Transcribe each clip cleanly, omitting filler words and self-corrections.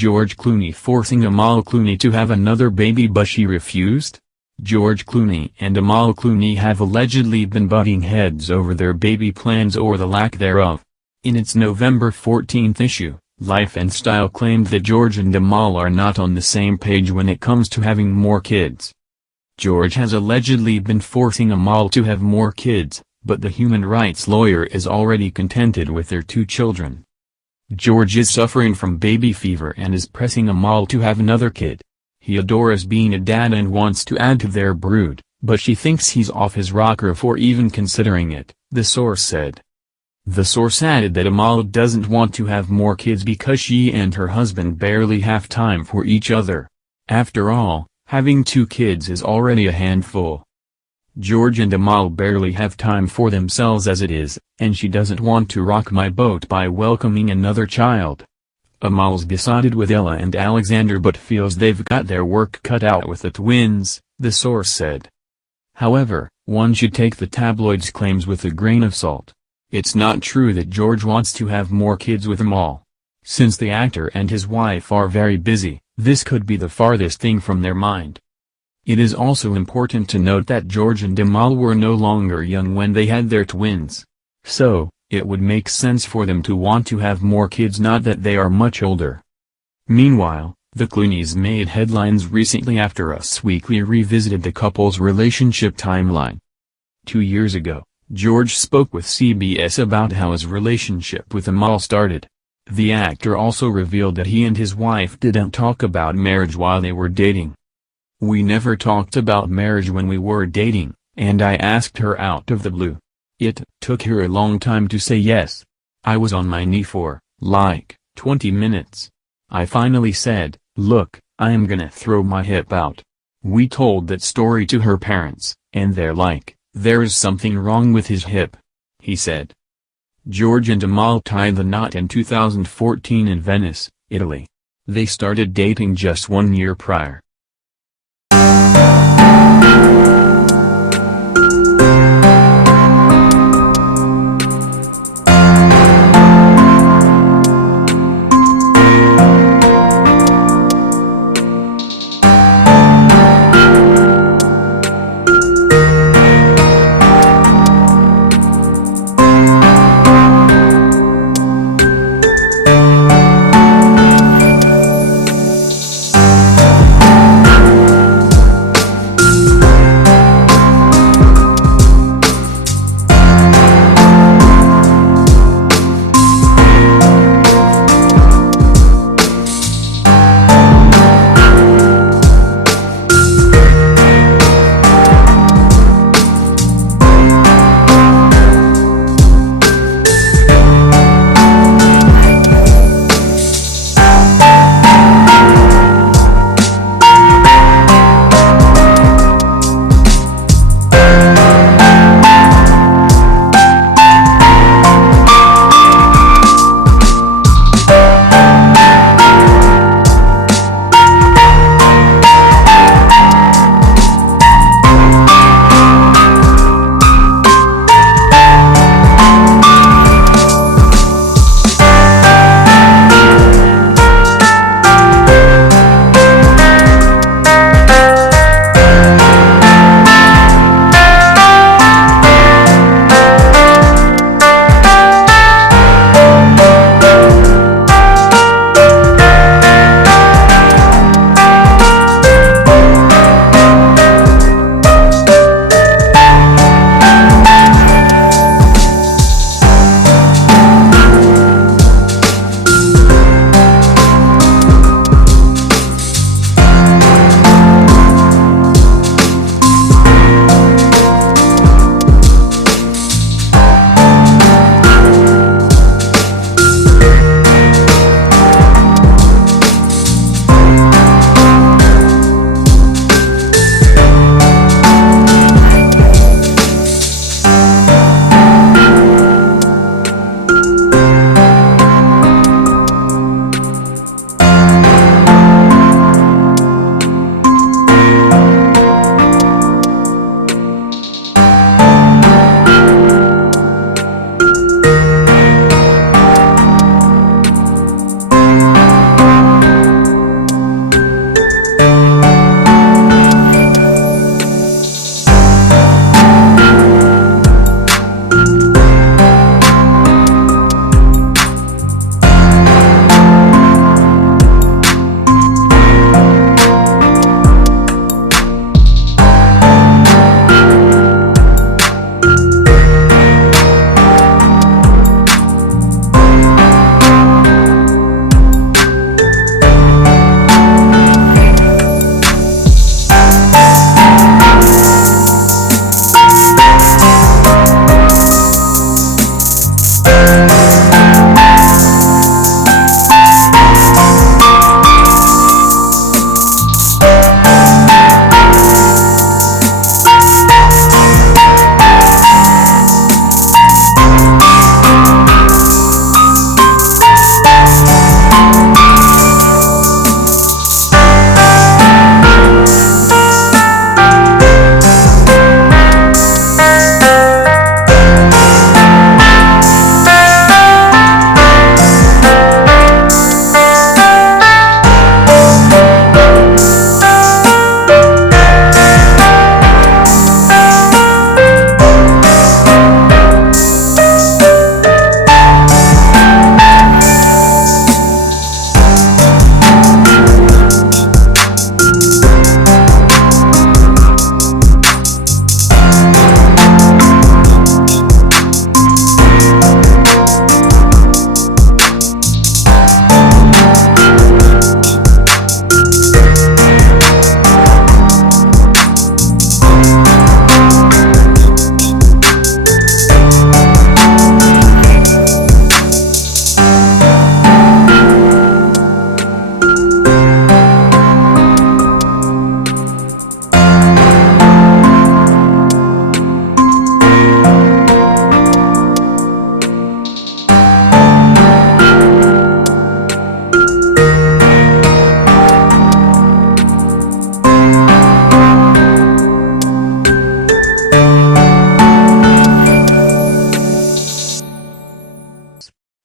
George Clooney forcing Amal Clooney to have another baby but she refused? George Clooney and Amal Clooney have allegedly been butting heads over their baby plans or the lack thereof. In its November 14 issue, Life and Style claimed that George and Amal are not on the same page when it comes to having more kids. George has allegedly been forcing Amal to have more kids, but the human rights lawyer is already contented with their 2 children. George is suffering from baby fever and is pressing Amal to have another kid. He adores being a dad and wants to add to their brood, but she thinks he's off his rocker for even considering it, the source said. The source added that Amal doesn't want to have more kids because she and her husband barely have time for each other. After all, having 2 kids is already a handful. George and Amal barely have time for themselves as it is, and she doesn't want to rock my boat by welcoming another child. Amal's besotted with Ella and Alexander but feels they've got their work cut out with the twins, the source said. However, one should take the tabloid's claims with a grain of salt. It's not true that George wants to have more kids with Amal. Since the actor and his wife are very busy, this could be the farthest thing from their mind. It is also important to note that George and Amal were no longer young when they had their twins. So, it would make sense for them to want to have more kids, not that they are much older. Meanwhile, the Clooneys made headlines recently after Us Weekly revisited the couple's relationship timeline. 2 years ago, George spoke with CBS about how his relationship with Amal started. The actor also revealed that he and his wife didn't talk about marriage while they were dating. "We never talked about marriage when we were dating, and I asked her out of the blue. It took her a long time to say yes. I was on my knee for, 20 minutes. I finally said, look, I am gonna throw my hip out. We told that story to her parents, and they're like, there's something wrong with his hip," he said. George and Amal tied the knot in 2014 in Venice, Italy. They started dating just 1 year prior.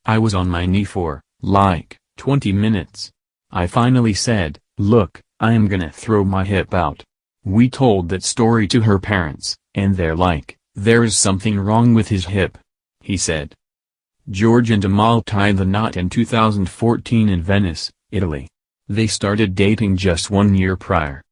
I was on my knee for, like, 20 minutes. I finally said, look, I am gonna throw my hip out. We told that story to her parents, and they're like, there's something wrong with his hip. He said. George and Amal tied the knot in 2014 in Venice, Italy. They started dating just 1 year prior.